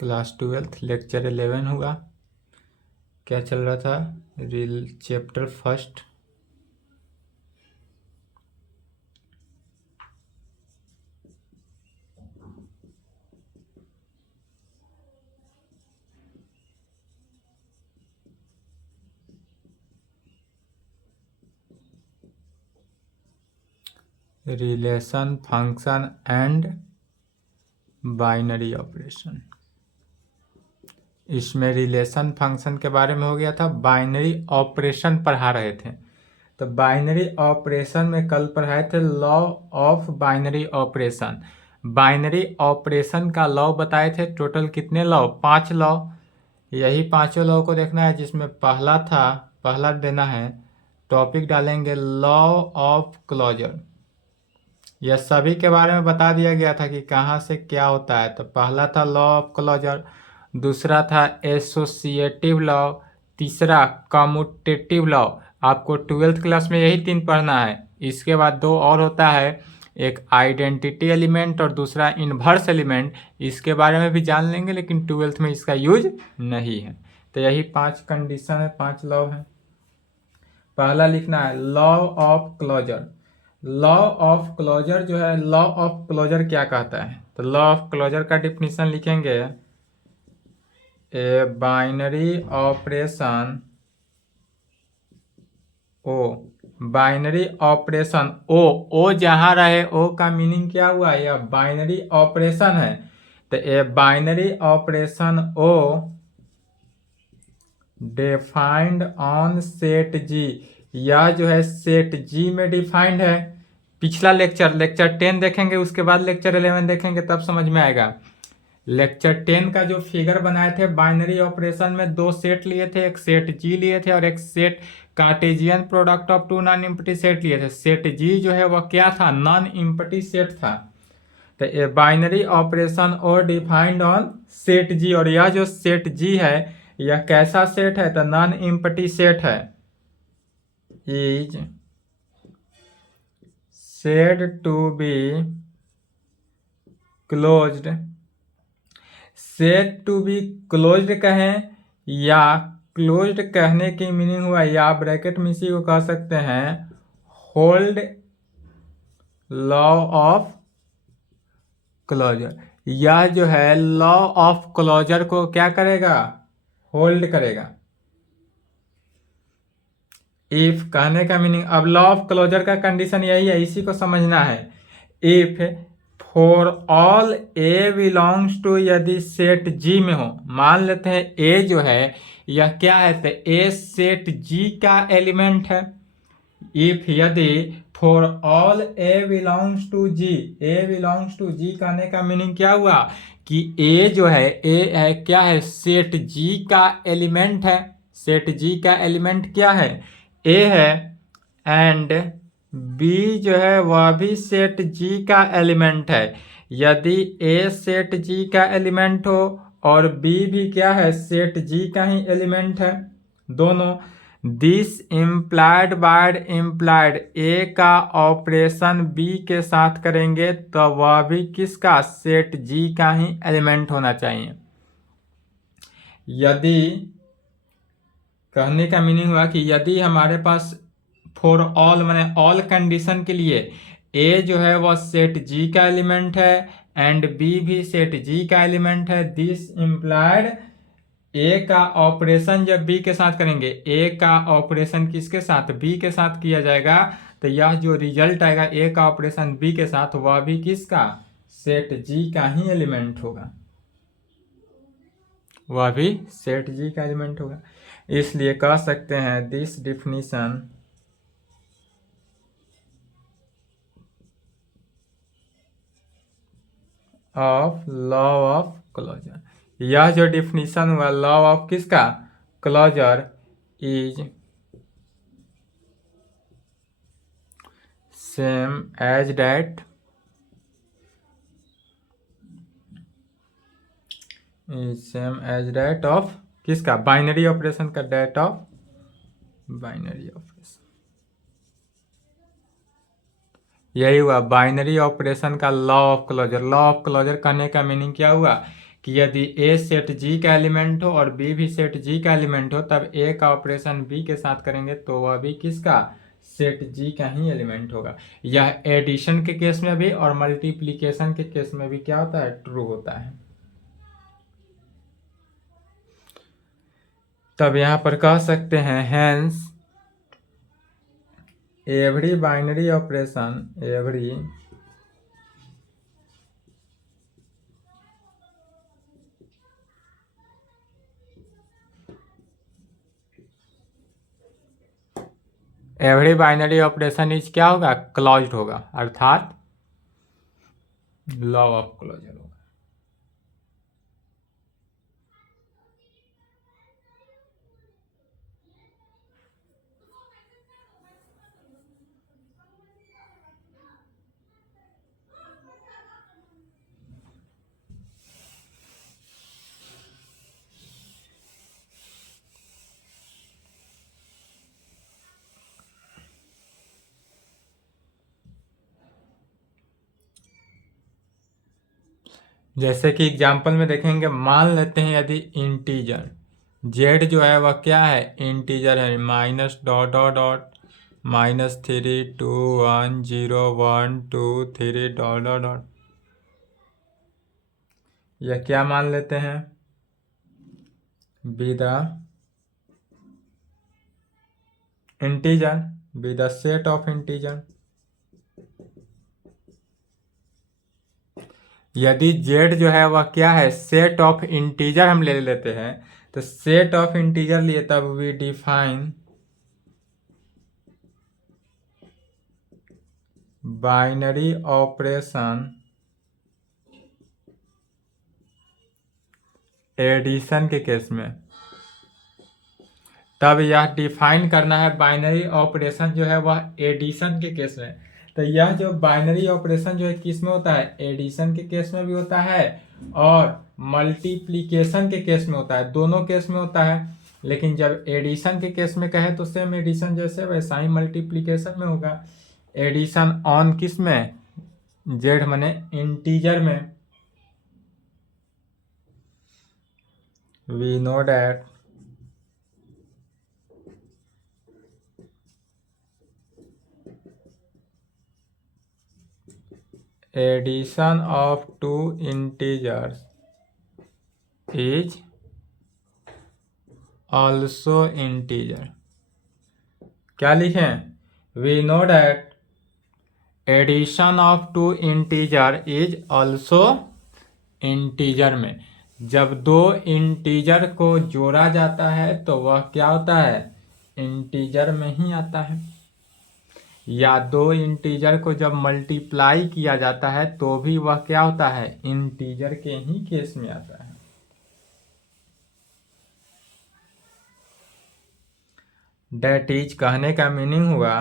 Class 12 lecture 11 हुआ। क्या चल रहा था? Chapter first. Relation function and binary operation. इसमें रिलेशन फंक्शन के बारे में हो गया था, बाइनरी ऑपरेशन पढ़ा रहे थे। तो बाइनरी ऑपरेशन में कल पढ़ाए थे law of binary operation. Binary operation का लॉ बताए थे। टोटल कितने लॉ? 5 लॉ। यही पांचों लॉ को देखना है, जिसमें पहला देना है। टॉपिक डालेंगे लॉ ऑफ क्लोजर। यह सभी के बारे में बता दिया गया था कि कहाँ से क्या होता है। तो पहला था लॉ ऑफ क्लोजर, दूसरा था एसोसिएटिव लॉ, तीसरा कम्यूटेटिव लॉ। आपको 12th क्लास में यही 3 पढ़ना है। इसके बाद 2 और होता है, एक आइडेंटिटी एलिमेंट और दूसरा इन्वर्स एलिमेंट। इसके बारे में भी जान लेंगे, लेकिन 12th में इसका यूज नहीं है। तो यही 5 कंडीशन है, 5 लॉ है। पहला लिखना है law of closure. Law of closure जो है, लॉ ऑफ क्लोजर क्या कहता है? तो लॉ ऑफ क्लोजर का डिफिनीशन लिखेंगे, a binary operation O. Binary operation O जहां रहे, ओ का मीनिंग क्या हुआ? यह बाइनरी ऑपरेशन है। तो a binary operation O defined on set G. यह जो है सेट जी में डिफाइंड है। पिछला लेक्चर 10 देखेंगे, उसके बाद लेक्चर 11 देखेंगे, तब समझ में आएगा। लेक्चर 10 का जो फिगर बनाए थे बाइनरी ऑपरेशन में, 2 सेट लिए थे, एक सेट जी लिए थे और एक set Cartesian product of 2 non empty set लिए थे। सेट जी जो है वह क्या था? नॉन इम्पटी सेट था। तो ये बाइनरी ऑपरेशन और डिफाइंड ऑन सेट जी, और यह जो सेट जी है यह कैसा सेट है? तो नॉन इम्पटी सेट है। Is said to be closed। said to be closed कहें या क्लोज्ड कहने की मीनिंग हुआ, या ब्रैकेट में इसी को कह सकते हैं होल्ड लॉ ऑफ क्लोजर। यह जो है लॉ ऑफ क्लोजर को क्या करेगा? होल्ड करेगा। इफ कहने का मीनिंग, अब लॉ ऑफ क्लोजर का कंडीशन यही है, इसी को समझना है। If for all A belongs to, यदि सेट जी में हो, मान लेते हैं ए जो है यह क्या है? तो ए सेट जी का एलिमेंट है। इफ यदि for all A belongs to G, A belongs to G कहने का मीनिंग क्या हुआ? कि ए जो है, ए है क्या है? सेट जी का एलिमेंट है। सेट जी का एलिमेंट क्या है? ए है। एंड बी जो है वह भी सेट जी का एलिमेंट है। यदि ए सेट जी का एलिमेंट हो और बी भी क्या है? सेट जी का ही एलिमेंट है, दोनों। दिस इम्प्लाइड बाय इम्प्लाइड, ए का ऑपरेशन बी के साथ करेंगे तो वह भी किसका? सेट जी का ही एलिमेंट होना चाहिए। यदि कहने का मीनिंग हुआ कि यदि हमारे पास फॉर ऑल माने ऑल कंडीशन के लिए ए जो है वह सेट जी का एलिमेंट है एंड बी भी सेट जी का एलिमेंट है, दिस इम्प्लाइड ए का ऑपरेशन जब बी के साथ करेंगे, ए का ऑपरेशन किसके साथ? बी के साथ किया जाएगा, तो यह जो रिजल्ट आएगा ए का ऑपरेशन बी के साथ, वह भी किसका? सेट जी का ही एलिमेंट होगा, वह भी सेट जी का एलिमेंट होगा। इसलिए कह सकते हैं this definition of law of closure, यह जो डिफिनीशन हुआ लॉ ऑफ किसका? Closure, is same as that, is same as that of किसका? बाइनरी ऑपरेशन का, डैट ऑफ बाइनरी ऑपरेशन। यही हुआ बाइनरी ऑपरेशन का law of closure. Law of closure करने का मीनिंग क्या हुआ? कि यदि ए सेट जी का एलिमेंट हो और बी भी सेट जी का एलिमेंट हो, तब ए का ऑपरेशन बी के साथ करेंगे तो वह भी किसका, सेट जी का ही एलिमेंट होगा। यह एडिशन के केस में भी और मल्टीप्लीकेशन के केस में भी क्या होता है, ट्रू होता है। तब यहां पर कह सकते हैं hence every binary operation, every binary operation is क्या होगा, क्लोज्ड होगा, अर्थात लॉ ऑफ क्लोजर होगा। जैसे कि एग्जाम्पल में देखेंगे, मान लेते हैं यदि इंटीजर जेड जो है वह क्या है, इंटीजर है, minus dot dot dot -3 2 1 0 1 2 3 dot dot dot, यह क्या मान लेते हैं, be the integer, be the set of integer. यदि z जो है वह क्या है, सेट ऑफ इंटीजर हम ले लेते हैं, तो सेट ऑफ इंटीजर लिए तब we define binary operation addition के केस में। तब यह डिफाइन करना है बाइनरी ऑपरेशन जो है वह एडिशन के केस में। तो यह जो बाइनरी ऑपरेशन जो है किस में होता है, एडिशन के केस में भी होता है और मल्टीप्लिकेशन के केस में होता है, दोनों केस में होता है। लेकिन जब एडिशन के केस में कहे तो सेम एडिशन जैसे वैसा ही मल्टीप्लिकेशन में होगा। एडिशन ऑन किस में, जेड माने इंटीजर में। We know that addition of two integers is also integer. क्या लिखें, we know that addition of two integer is also integer में जब दो इंटीजर को जोड़ा जाता है तो वह क्या होता है, इंटीजर में ही आता है। या दो इंटीजर को जब मल्टीप्लाई किया जाता है तो भी वह क्या होता है, इंटीजर के ही केस में आता है। दैट इज कहने का मीनिंग हुआ,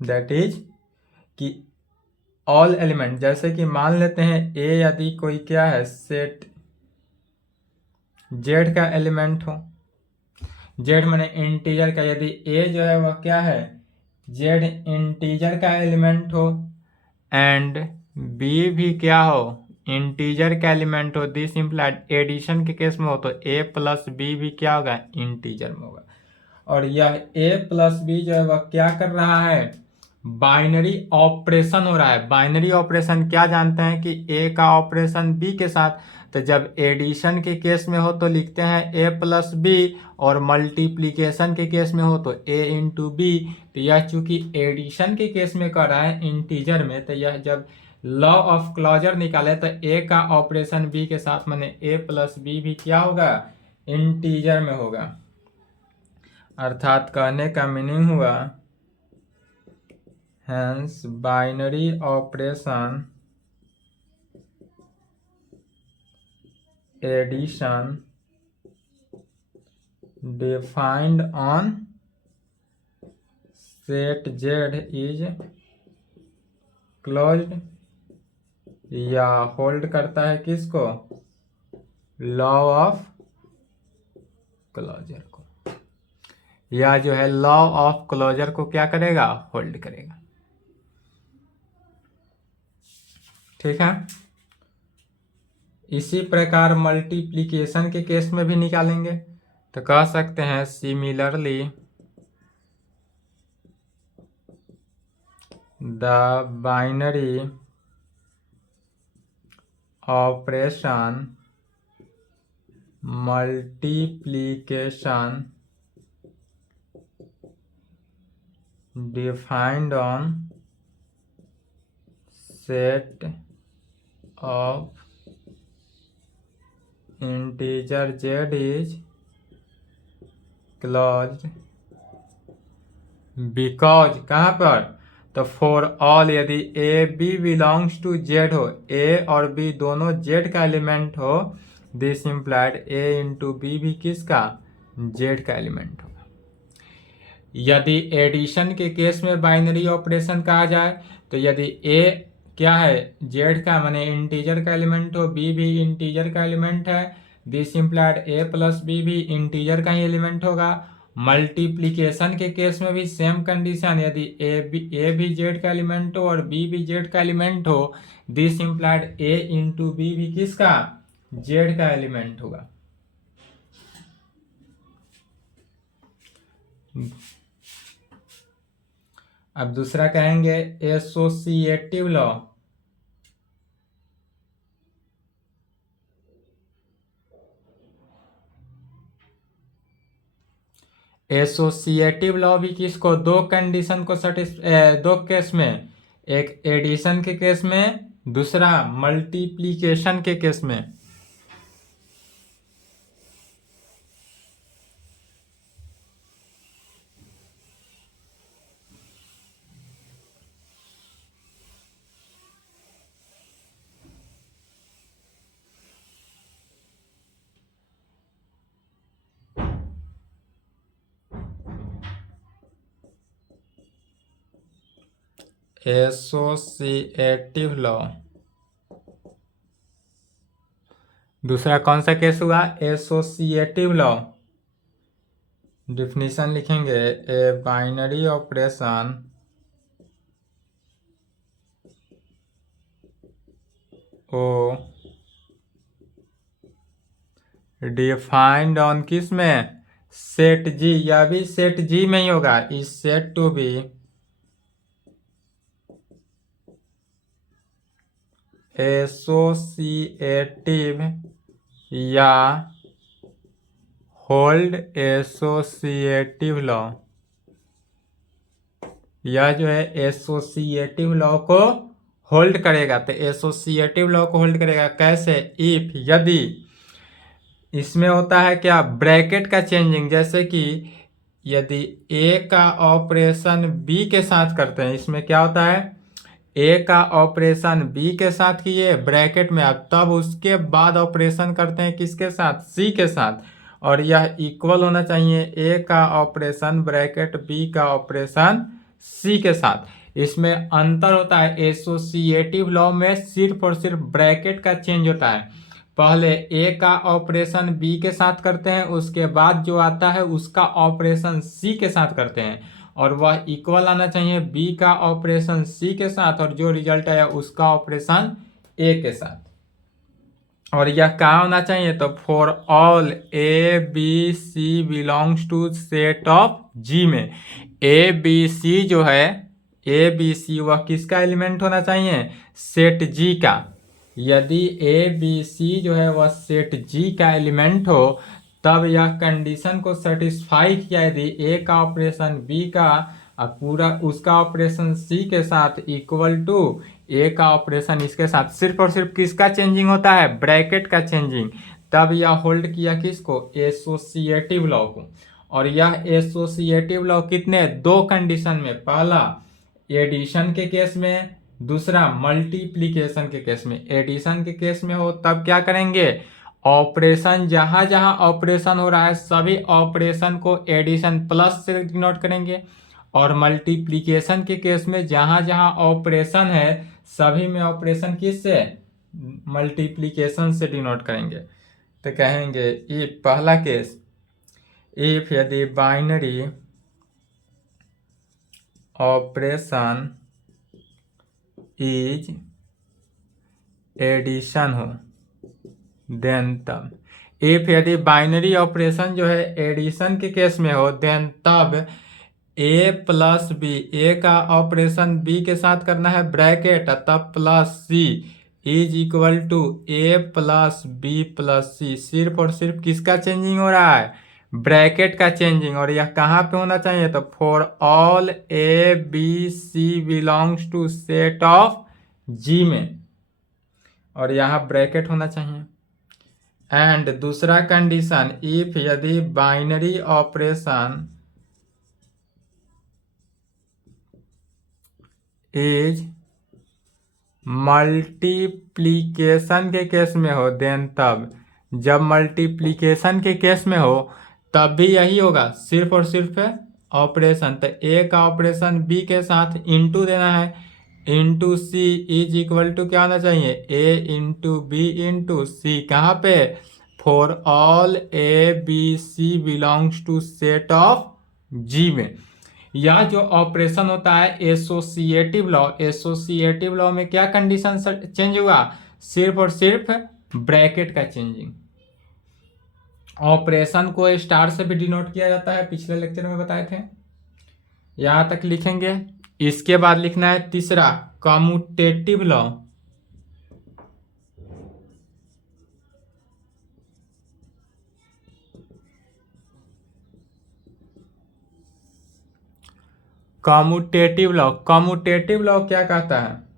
दैट इज कि ऑल एलिमेंट, जैसे कि मान लेते हैं ए यदि कोई क्या है, सेट जेड का एलिमेंट हो, जेड माने इंटीजर का, यदि ए जो है वह क्या है, जेड इंटीजर का एलिमेंट हो एंड बी भी क्या हो, इंटीजर का एलिमेंट हो, दिस इम्प्लाइड एडिशन के केस में हो तो ए प्लस बी भी क्या होगा, इंटीजर में होगा। और यह ए प्लस बी जो है वह क्या कर रहा है, बाइनरी ऑपरेशन हो रहा है। बाइनरी ऑपरेशन क्या जानते हैं कि ए का ऑपरेशन बी के साथ, तो जब एडिशन के केस में हो तो लिखते हैं ए प्लस बी और मल्टीप्लीकेशन के केस में हो तो ए इंटू बी। तो यह चूंकि एडिशन के केस में कर रहा है इंटीजर में, तो यह जब लॉ ऑफ क्लोजर निकाले तो ए का ऑपरेशन बी के साथ माने ए प्लस बी भी क्या होगा, इंटीजर में होगा। अर्थात कहने का मीनिंग हुआ, hence binary operation addition defined on set Z is closed, या होल्ड करता है किसको, लॉ ऑफ क्लोजर को, या जो है लॉ ऑफ क्लोजर को क्या करेगा, होल्ड करेगा। ठीक है। इसी प्रकार मल्टीप्लिकेशन के केस में भी निकालेंगे तो कह सकते हैं similarly the binary operation multiplication defined on set of integer z is closed because कहाँ पर तो फॉर ऑल यदि A B belongs to Z हो, ए और बी दोनों जेड का एलिमेंट हो, this implied A into B भी किसका जेड का एलिमेंट होगा। यदि एडिशन के केस में बाइनरी ऑपरेशन कहा जाए तो यदि ए क्या है जेड का माने इंटीजर का एलिमेंट हो, बी भी इंटीजर का एलिमेंट है, this implied A plus B भी इंटीजर का ही एलिमेंट होगा। मल्टीप्लिकेशन के केस में भी सेम कंडीशन, यदि ए भी जेड का एलिमेंट हो और बी भी जेड का एलिमेंट हो, this implied A into B भी किसका जेड का एलिमेंट होगा। अब दूसरा कहेंगे एसोसिएटिव लॉ। एसोसिएटिव लॉ भी किसको दो कंडीशन को दो केस में, एक एडिशन के केस में, दूसरा मल्टीप्लिकेशन के केस में। एसोसिएटिव लॉ दूसरा कौन सा केस हुआ एसोसिएटिव लॉ। डिफिनीशन लिखेंगे a binary operation O defined on किस में सेट जी, या भी सेट जी में ही होगा, is set to be associative या होल्ड एसोसिएटिव लॉ। यह जो है एसोसिएटिव लॉ को होल्ड करेगा। तो एसोसिएटिव लॉ को होल्ड करेगा कैसे, इफ यदि इसमें होता है क्या ब्रैकेट का चेंजिंग, जैसे कि यदि ए का ऑपरेशन बी के साथ करते हैं, इसमें क्या होता है ए का ऑपरेशन बी के साथ किए ब्रैकेट में, अब तब उसके बाद ऑपरेशन करते हैं किसके साथ सी के साथ, और यह इक्वल होना चाहिए ए का ऑपरेशन ब्रैकेट बी का ऑपरेशन सी के साथ। इसमें अंतर होता है एसोसिएटिव लॉ में सिर्फ और सिर्फ ब्रैकेट का चेंज होता है। पहले ए का ऑपरेशन बी के साथ करते हैं, उसके बाद जो आता है उसका ऑपरेशन सी के साथ करते हैं, और वह इक्वल आना चाहिए बी का ऑपरेशन सी के साथ, और जो रिजल्ट आया उसका ऑपरेशन ए के साथ। और यह कहाँ होना चाहिए तो for all A B C belongs to set of G में, ए बी सी जो है ए बी सी वह किसका एलिमेंट होना चाहिए सेट जी का। यदि ए बी सी जो है वह सेट जी का एलिमेंट हो तब यह कंडीशन को सेटिस्फाई किया, यदि ए का ऑपरेशन बी का पूरा उसका ऑपरेशन सी के साथ इक्वल टू ए का ऑपरेशन इसके साथ, सिर्फ और सिर्फ किसका चेंजिंग होता है ब्रैकेट का चेंजिंग, तब यह होल्ड किया किसको एसोसिएटिव लॉ को। और यह एसोसिएटिव लॉ कितने दो कंडीशन में, पहला एडिशन के केस में, दूसरा मल्टीप्लिकेशन के केस में। एडिशन के केस में हो तब क्या करेंगे ऑपरेशन जहां जहां ऑपरेशन हो रहा है सभी ऑपरेशन को एडिशन प्लस से डिनोट करेंगे, और मल्टीप्लिकेशन के केस में जहां जहां ऑपरेशन है सभी में ऑपरेशन किस से मल्टीप्लिकेशन से डिनोट करेंगे। तो कहेंगे इफ पहला केस इफ यदि बाइनरी ऑपरेशन इज एडिशन हो, देन तब इफ यदि बाइनरी ऑपरेशन जो है एडिशन के केस में हो देन तब ए प्लस बी, ए का ऑपरेशन बी के साथ करना है ब्रैकेट, तब plus C is equal to A plus B plus C. सिर्फ और सिर्फ किसका चेंजिंग हो रहा है? ब्रैकेट का चेंजिंग। और यह कहाँ पे होना चाहिए? तो for all A B C belongs to set of G में, और यहाँ ब्रैकेट होना चाहिए। एंड दूसरा कंडीशन, इफ यदि बाइनरी ऑपरेशन इज मल्टीप्लीकेशन के केस में हो देन तब, जब मल्टीप्लीकेशन के केस में हो तब भी यही होगा, सिर्फ और सिर्फ ऑपरेशन। तो ए का ऑपरेशन बी के साथ इंटू देना है, into C is equal to क्या होना चाहिए? A into B into C. कहाँ पे? For all A B C belongs to set of G में। यह जो ऑपरेशन होता है एसोसिएटिव लॉ, एसोसिएटिव लॉ में क्या कंडीशन चेंज हुआ? सिर्फ और सिर्फ ब्रैकेट का चेंजिंग। ऑपरेशन को स्टार से भी डिनोट किया जाता है, पिछले लेक्चर में बताए थे। यहां तक लिखेंगे। इसके बाद लिखना है तीसरा commutative law. Commutative law, commutative law क्या कहता है?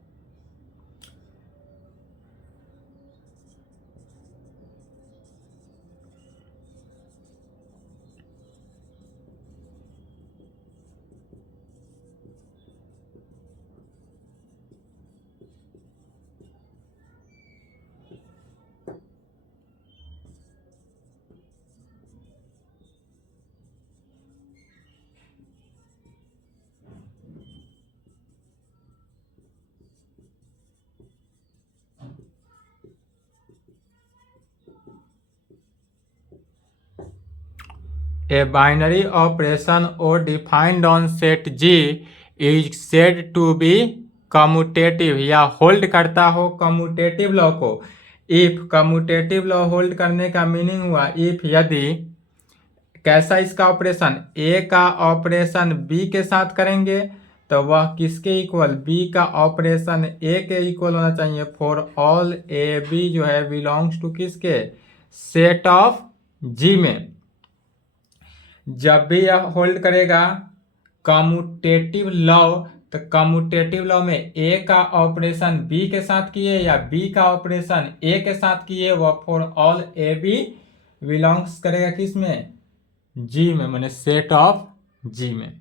A binary operation O defined on set G is said to be commutative, या होल्ड करता हो कम्यूटेटिव लॉ को। इफ कम्यूटेटिव लॉ होल्ड करने का मीनिंग हुआ इफ यदि, कैसा इसका ऑपरेशन? ए का ऑपरेशन बी के साथ करेंगे तो वह किसके इक्वल? बी का ऑपरेशन ए के इक्वल होना चाहिए। फॉर ऑल ए बी जो है बिलोंग्स टू किसके? सेट ऑफ जी में। जब भी यह होल्ड करेगा कम्यूटेटिव लॉ, तो कम्यूटेटिव लॉ में ए का ऑपरेशन बी के साथ किए या बी का ऑपरेशन ए के साथ किए, वह for all A B belongs करेगा किस में? जी में, माने सेट ऑफ जी में।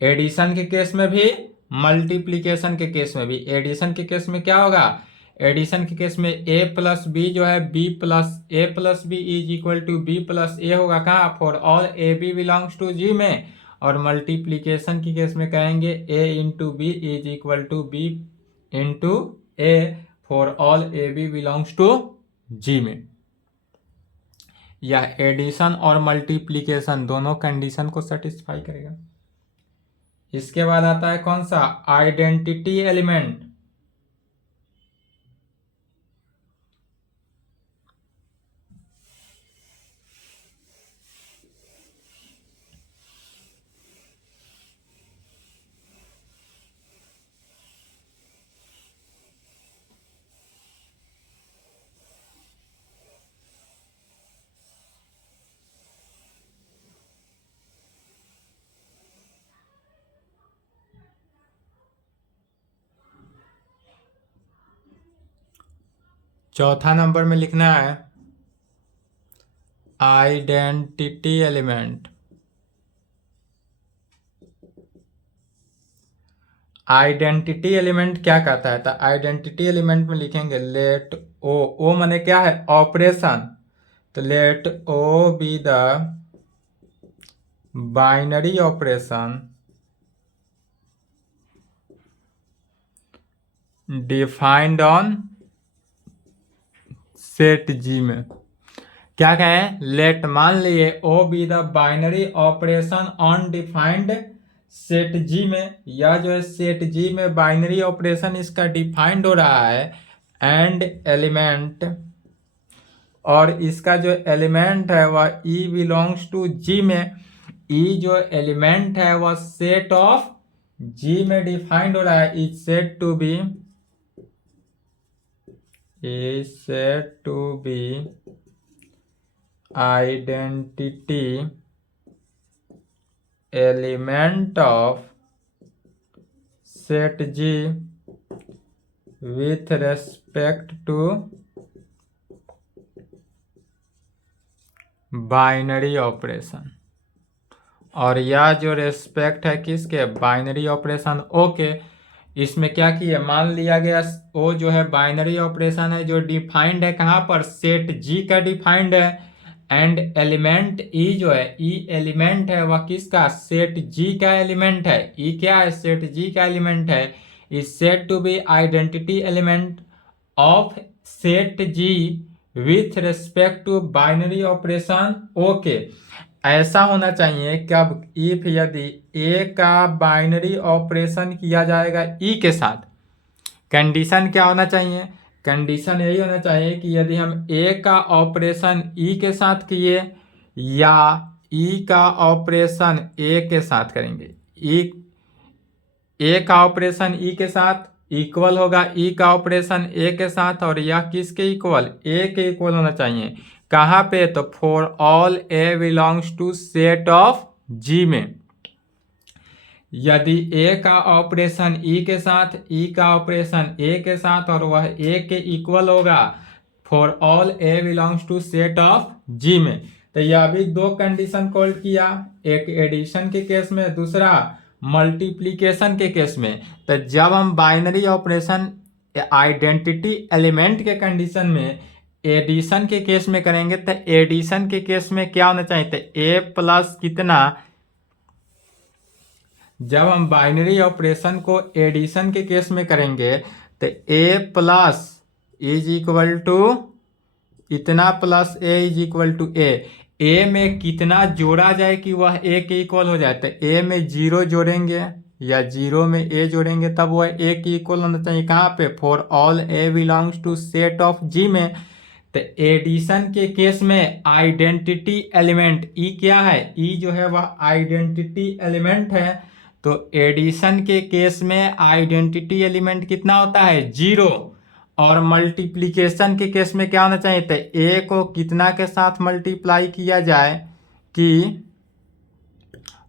एडिशन के केस में भी, मल्टीप्लीकेशन के केस में भी। एडिशन के केस में क्या होगा? एडिशन के केस में a प्लस बी जो है b plus A plus B is equal to B plus A होगा। कहाँ? For all A B belongs to G में। और मल्टीप्लीकेशन के केस में कहेंगे a into B is equal to B into A for all A B belongs to G में। यह addition और मल्टीप्लीकेशन दोनों कंडीशन को सेटिस्फाई करेगा। इसके बाद आता है कौन सा? Identity element. चौथा नंबर में लिखना है आइडेंटिटी एलिमेंट। आइडेंटिटी एलिमेंट क्या कहता है? तो आइडेंटिटी एलिमेंट में लिखेंगे लेट ओ, ओ माने क्या है? ऑपरेशन। तो let O be the binary operation defined on set G में। क्या कहें? लेट मान लिए O be the binary operation on defined set G में। यह जो है सेट जी में बाइनरी ऑपरेशन इसका डिफाइंड हो रहा है। एंड एलिमेंट और इसका जो एलिमेंट है वह E बिलोंग्स टू G में, E जो एलिमेंट है वह सेट ऑफ G में डिफाइंड हो रहा है, is said to be identity element of set G with respect to binary operation. और यह जो रेस्पेक्ट है किसके, बाइनरी ऑपरेशन ओके। इसमें क्या किया, मान लिया गया वो जो है बाइनरी ऑपरेशन है जो डिफाइंड है कहाँ पर, सेट G का डिफाइंड है, एंड एलिमेंट E जो है, E एलिमेंट है वह किसका, सेट G का एलिमेंट है। E क्या है, सेट G का एलिमेंट है, is said to be identity element of set G with respect to binary operation okay. ऐसा होना चाहिए कब, इफ यदि A का बाइनरी ऑपरेशन किया जाएगा E के साथ, कंडीशन क्या होना चाहिए, कंडीशन यही होना चाहिए कि यदि हम A का ऑपरेशन E के साथ किए या E का ऑपरेशन A के साथ करेंगे, A का ऑपरेशन E के साथ इक्वल होगा E का ऑपरेशन A के साथ, और यह किसके इक्वल, A के इक्वल होना चाहिए। कहाँ पे, तो for all A belongs to set of G में। यदि A का ऑपरेशन E के साथ, E का ऑपरेशन A के साथ, और वह A के इक्वल होगा for all A belongs to set of G में। तो यह भी दो कंडीशन कॉल किया, एक एडिशन के केस में, दूसरा मल्टीप्लिकेशन के केस में। तो जब हम बाइनरी ऑपरेशन आइडेंटिटी एलिमेंट के कंडीशन में एडिशन के केस में करेंगे, तो एडिशन के केस में क्या होना चाहिए, तो A प्लस कितना, जब हम बाइनरी ऑपरेशन को एडिशन के केस में करेंगे तो A plus is equal to इतना plus A is equal to A में कितना जोड़ा जाए कि वह A के इक्वल हो जाए, तो A में 0 जोड़ेंगे या 0 में A जोड़ेंगे तब वह A के इक्वल होना चाहिए। कहाँ पे, for all A belongs to set of G में। तो एडिशन के केस में आइडेंटिटी एलिमेंट E क्या है, E जो है वह आइडेंटिटी एलिमेंट है। तो एडिशन के केस में आइडेंटिटी एलिमेंट कितना होता है, 0। और मल्टीप्लिकेशन के केस में क्या होना चाहिए, तो A को कितना के साथ मल्टीप्लाई किया जाए कि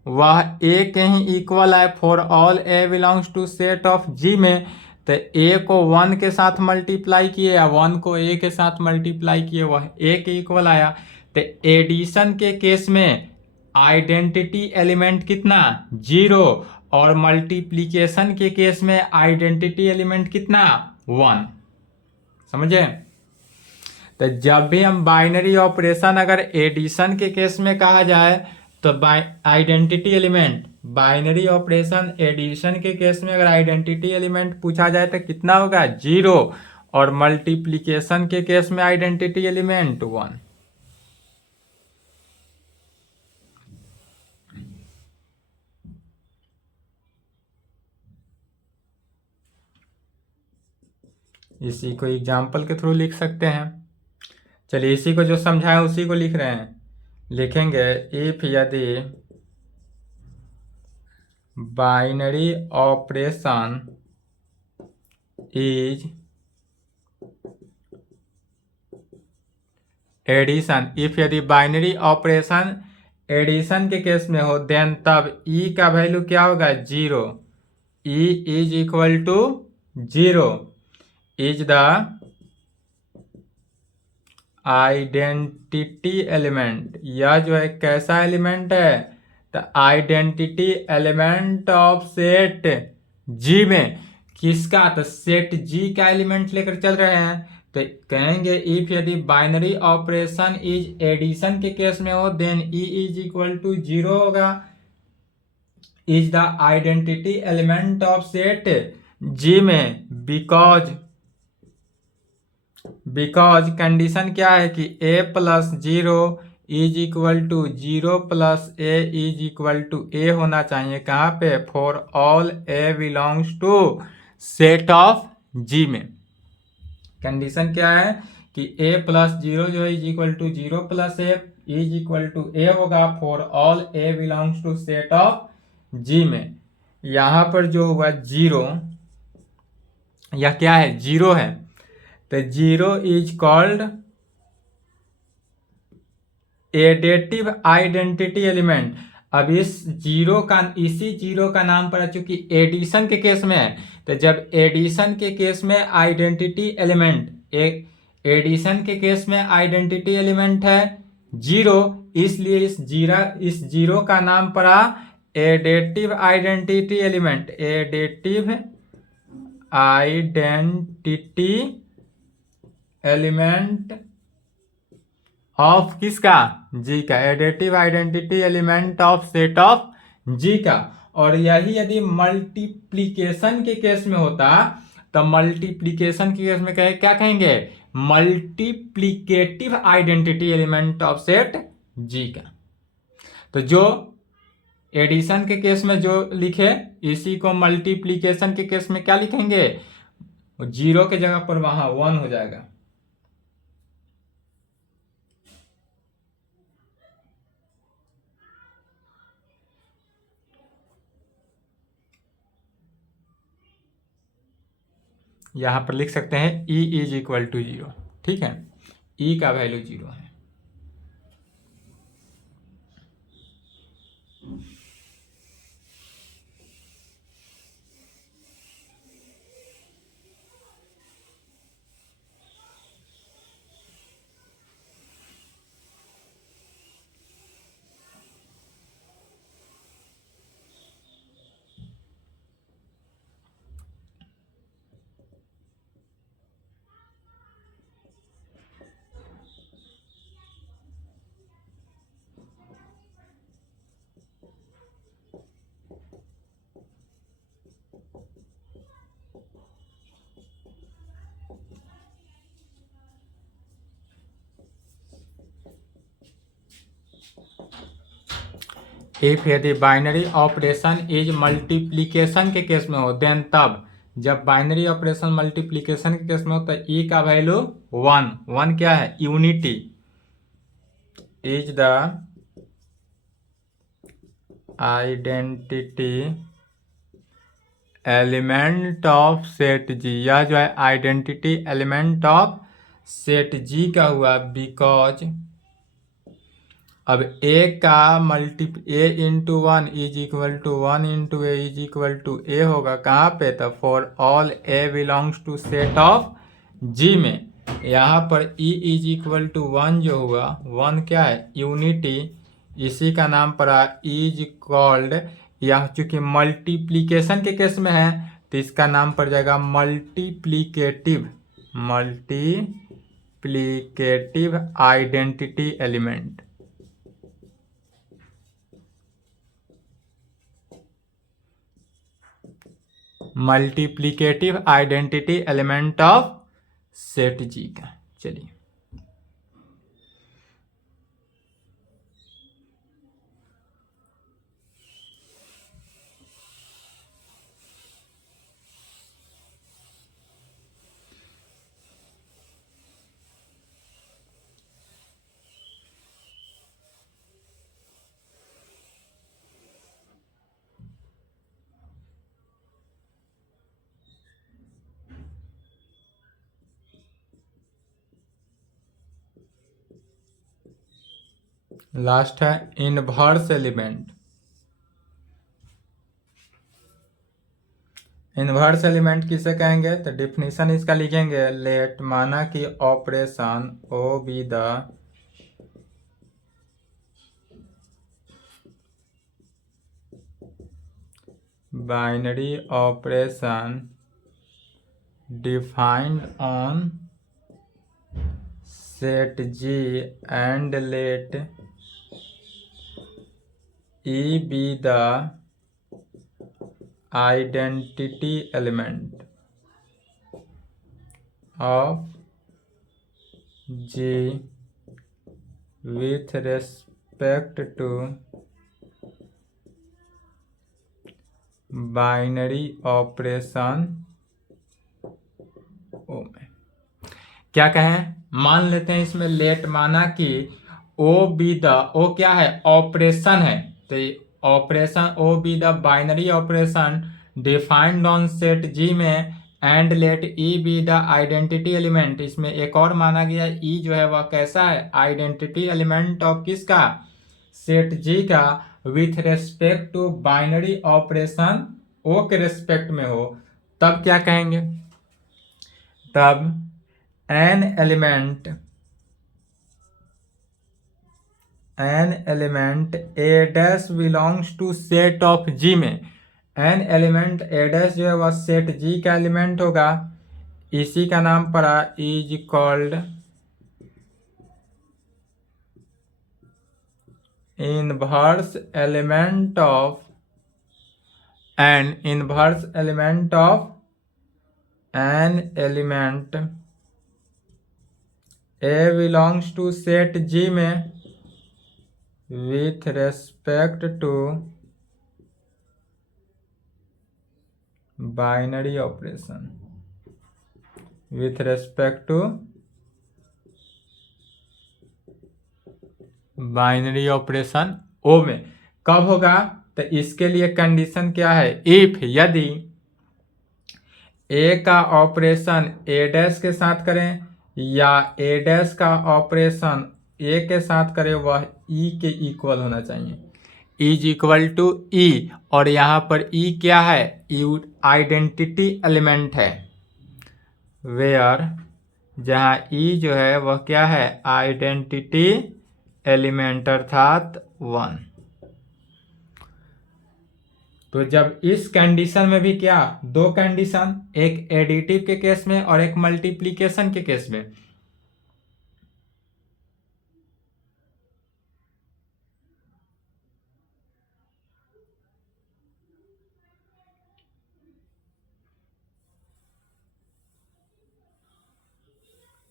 वह A के ही इक्वल है for all A belongs to set of G में। तो A को 1 के साथ मल्टीप्लाई किए या 1 को A के साथ मल्टीप्लाई किए, वह A के इक्वल आया। तो एडिशन के केस में आइडेंटिटी एलिमेंट कितना, 0, और मल्टीप्लिकेशन के केस में आइडेंटिटी एलिमेंट कितना, 1। समझे। तो जब भी हम बाइनरी ऑपरेशन अगर एडिशन के केस में कहा जाए तो identity element, binary operation addition के केस में अगर आइडेंटिटी एलिमेंट पूछा जाए तो कितना होगा, 0, और मल्टीप्लिकेशन के केस में आइडेंटिटी एलिमेंट 1। इसी को एग्जाम्पल के थ्रू लिख सकते हैं। चलिए इसी को जो समझाए उसी को लिख रहे हैं, लिखेंगे इफ यदि binary operation is addition, if यदि बाइनरी ऑपरेशन एडिशन के केस में हो देन तब E का वैल्यू क्या होगा, 0। E is equal to 0 is the identity element. यह जो है कैसा एलिमेंट है, तो identity element of set G में। किसका, तो सेट G का एलिमेंट लेकर चल रहे हैं। तो कहेंगे इफ यदि बाइनरी ऑपरेशन इज एडिशन के केस में हो then E is equal to 0 होगा, is the identity element of set G में। बिकॉज कंडीशन क्या है कि A plus 0 is equal to 0 plus A is equal to A होना चाहिए। कहाँ पे, for all A belongs to set of G में। कंडीशन क्या है कि a प्लस जीरो जो है is equal to zero plus A is equal to A होगा for all A belongs to set of G में। यहाँ पर जो हुआ जीरो, या क्या है, जीरो है, तो zero is called additive identity element. अब इसी जीरो का नाम पड़ा, चूंकि एडिशन के केस में है, तो जब एडिशन के केस में आइडेंटिटी एलिमेंट एडिशन के केस में आइडेंटिटी एलिमेंट है जीरो, इसलिए इस जीरो का नाम पड़ा additive identity element. Additive identity element of किसका, जी का, additive identity element of set of G का। और यही यदि मल्टीप्लीकेशन के केस में होता, तो मल्टीप्लीकेशन के केस में क्या कहेंगे, multiplicative identity element of set G का। तो जो एडिशन के केस में जो लिखे, इसी को मल्टीप्लीकेशन के केस में क्या लिखेंगे, जीरो के जगह पर वहां 1 हो जाएगा। यहां पर लिख सकते हैं e is equal to zero, ठीक है, e का वैल्यू जीरो है। इफ यदि बाइनरी ऑपरेशन इज मल्टीप्लीकेशन के केस में हो, देन तब जब बाइनरी ऑपरेशन मल्टीप्लीकेशन के केस में हो, तो ई का वैल्यू 1 क्या है, unity is the identity element of set G. यह जो है identity element of set G का हुआ, बिकॉज अब a का A into 1 is equal to 1 into A is equal to A होगा कहाँ पे, तो for all A belongs to set of G में। यहाँ पर e इज इक्वल टू 1 जो हुआ, 1 क्या है, यूनिटी, इसी का नाम पड़ा इज कॉल्ड, यह चूंकि मल्टीप्लीकेशन के केस में है तो इसका नाम पड़ जाएगा multiplicative identity element. Multiplicative identity element of set G का। चलिए लास्ट है इनवर्स एलिमेंट। इनवर्स एलिमेंट किसे कहेंगे, तो डिफिनीशन इसका लिखेंगे, लेट माना कि operation O be the binary operation defined on set G and let e be the identity element of G with respect to binary operation O में। क्या कहें, मान लेते हैं इसमें लेट माना कि ओ बी द, ओ क्या है, ऑपरेशन है, तो operation O be the binary operation defined on set G में and let E be the identity element. इसमें एक और माना गया ई जो है वह कैसा है, आइडेंटिटी एलिमेंट ऑफ किसका, सेट जी का, with respect to binary operation O के रेस्पेक्ट में हो, तब क्या कहेंगे, तब an element A dash belongs to set of G में, एन एलिमेंट ए डैश जो है वह सेट जी का एलिमेंट होगा, इसी का नाम पड़ा is called inverse element of, an inverse element of an element A belongs to set G में with respect to binary operation, with respect to binary operation O में कब होगा, तो इसके लिए कंडीशन क्या है, इफ यदि ए का ऑपरेशन ए डैश के साथ करें या ए डैश का ऑपरेशन ए के साथ करें, वह ई के इक्वल होना चाहिए, इज इक्वल टू ई, और यहाँ पर ई क्या है, आइडेंटिटी एलिमेंट है, वेयर जहाँ ई जो है वह क्या है, आइडेंटिटी एलिमेंट अर्थात 1। तो जब इस कंडीशन में भी क्या, दो कंडीशन, एक एडिटिव के केस में और एक मल्टीप्लीकेशन के केस में,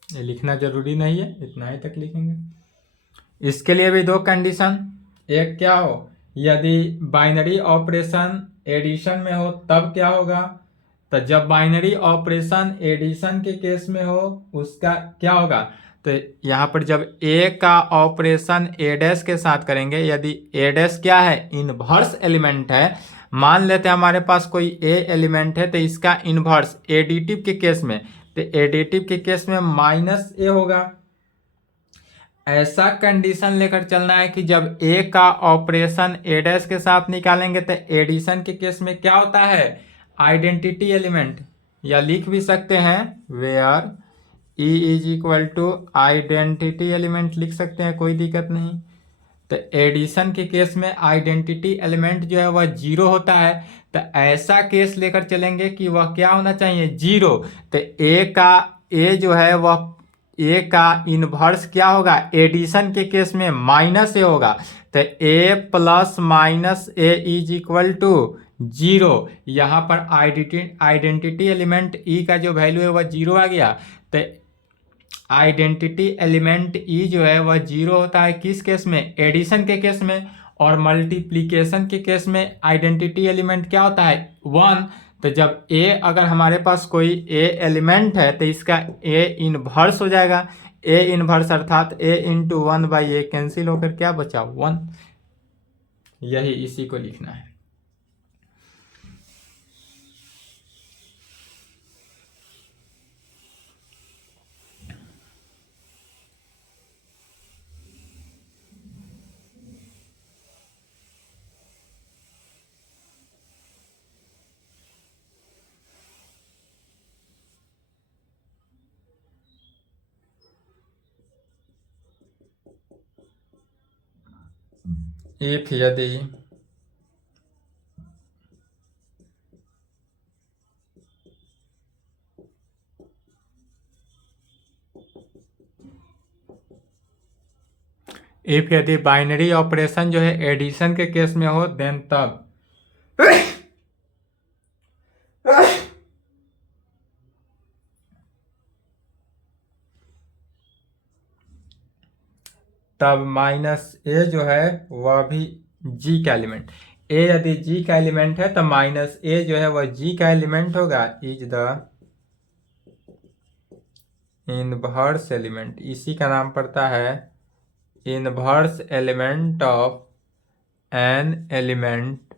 ये लिखना जरूरी नहीं है, इतना ही तक लिखेंगे। इसके लिए भी दो कंडीशन, एक क्या हो, यदि बाइनरी ऑपरेशन एडिशन में हो तब क्या होगा, तो जब बाइनरी ऑपरेशन एडिशन के केस में हो उसका क्या होगा, तो यहाँ पर जब ए का ऑपरेशन ए डैश के साथ करेंगे, यदि ए डैश क्या है, इनवर्स एलिमेंट है, मान लेते हैं हमारे पास कोई ए एलिमेंट है, तो इसका इनवर्स एडिटिव के केस में, तो एडिटिव के केस में माइनस ए होगा। ऐसा कंडीशन लेकर चलना है कि जब ए का ऑपरेशन ए डैश के साथ निकालेंगे तो एडिशन के केस में क्या होता है, आइडेंटिटी एलिमेंट, या लिख भी सकते हैं where E is equal to identity element लिख सकते हैं, कोई दिक्कत नहीं। तो एडिशन के केस में आइडेंटिटी एलिमेंट जो है वह 0 होता है, तो ऐसा केस लेकर चलेंगे कि वह क्या होना चाहिए, 0। तो ए जो है वह ए का इनवर्स क्या होगा, एडिशन के केस में माइनस ए होगा, तो A plus minus A is equal to 0। यहाँ पर आइडेंटिटी एलिमेंट ई का जो वैल्यू है वह 0 आ गया, तो आइडेंटिटी एलिमेंट ई जो है वह 0 होता है किस केस में, एडिशन के केस में, और मल्टीप्लिकेशन के केस में आइडेंटिटी एलिमेंट क्या होता है, 1। तो जब ए अगर हमारे पास कोई ए एलिमेंट है तो इसका ए इनवर्स हो जाएगा, ए इनवर्स अर्थात ए इंटू 1/a कैंसिल होकर क्या बचा, 1। यही इसी को लिखना है। इफ यदि यदि बाइनरी ऑपरेशन जो है एडिशन के केस में हो देन तब माइनस ए जो है वह भी जी का एलिमेंट, ए यदि जी का एलिमेंट है तो माइनस ए जो है वह जी का एलिमेंट होगा, इज द इनवर्स एलिमेंट, इसी का नाम पड़ता है inverse element of an element.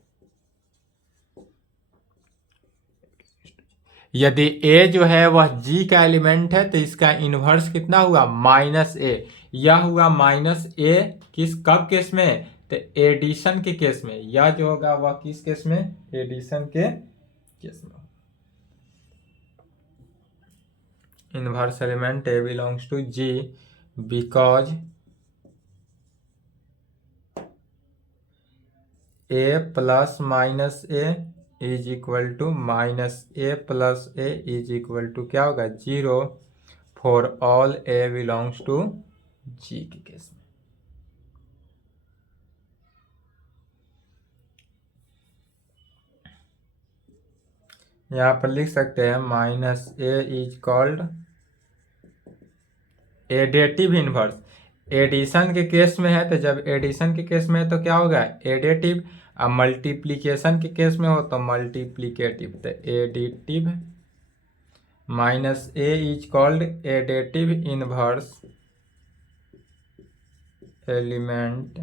यदि ए जो है वह जी का एलिमेंट है तो इसका इनवर्स कितना हुआ, माइनस ए। यह हुआ माइनस ए किस कब केस में, तो एडिशन के केस में। यह जो होगा वह किस केस में, एडिशन के केस में। Inverse element A belongs to G because A plus minus A is equal to minus A plus A is equal to क्या होगा, 0 for all A belongs to G के केस में। यहाँ पर लिख सकते हैं minus A is called additive inverse. Addition के केस में है तो जब एडिशन के केस में है तो क्या होगा, एडेटिव। अब मल्टीप्लीकेशन के केस में हो तो मल्टीप्लीकेटिव, तो additive. Minus A is called additive inverse element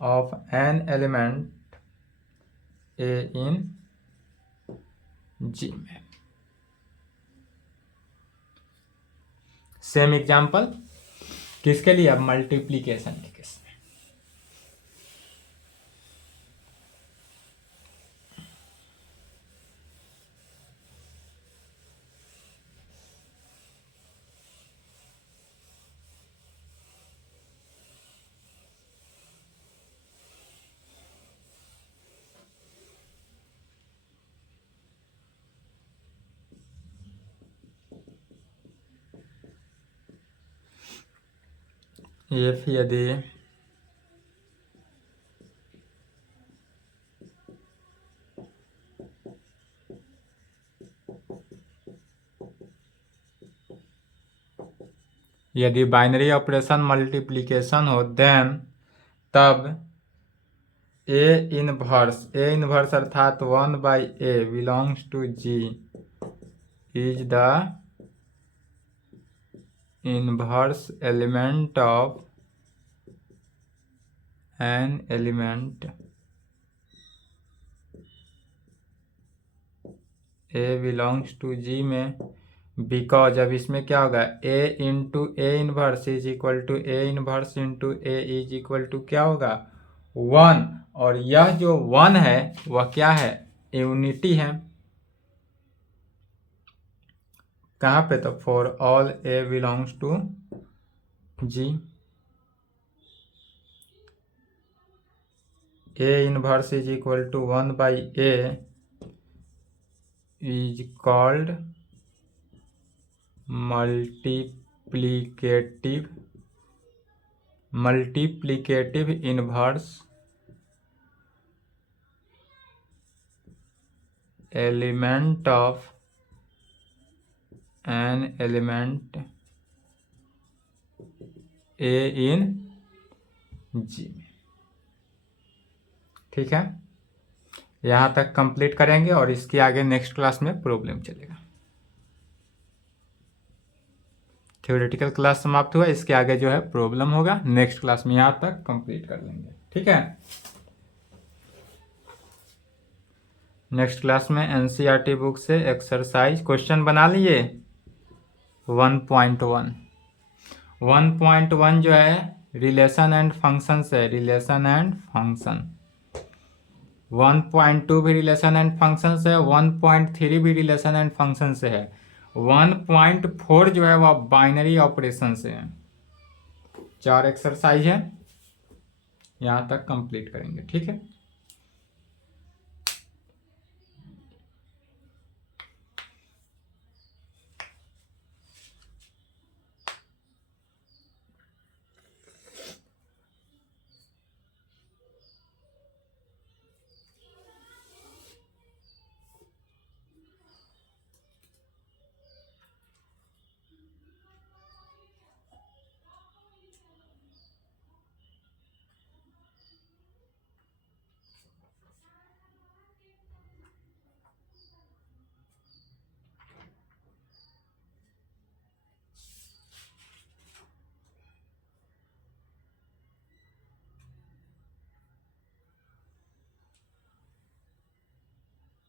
of an element a in G में। सेम एग्जांपल किसके लिए, अब मल्टीप्लीकेशन के केस में। इफ यदि बाइनरी ऑपरेशन मल्टीप्लिकेशन हो देन तब ए इनवर्स अर्थात 1/a belongs to G is the inverse element of an element A belongs to G में। बिकॉज अब इसमें क्या होगा, a into a inverse is equal to a inverse into A is equal to क्या होगा, 1। और यह जो 1 है वह क्या है, यूनिटी है। कहाँ पे, तो for all A belongs to G. A inverse is equal to 1/a is called multiplicative inverse element of an element a in G में। ठीक है, यहाँ तक कंप्लीट करेंगे और इसके आगे नेक्स्ट क्लास में प्रॉब्लम चलेगा। थ्योरेटिकल क्लास समाप्त हुआ, इसके आगे जो है प्रॉब्लम होगा। नेक्स्ट क्लास में यहाँ तक कंप्लीट कर लेंगे। ठीक है, नेक्स्ट क्लास में एनसीईआरटी बुक से एक्सरसाइज क्वेश्चन बना लिए 1.1। 1.1 जो है रिलेशन एंड फंक्शन से, रिलेशन एंड फंक्शन। 1.2 भी रिलेशन एंड फंक्शन से है, 1.3 भी रिलेशन एंड फंक्शन से है, 1.4 जो है वह बाइनरी ऑपरेशन से है। 4 एक्सरसाइज है, यहाँ तक कंप्लीट करेंगे। ठीक है।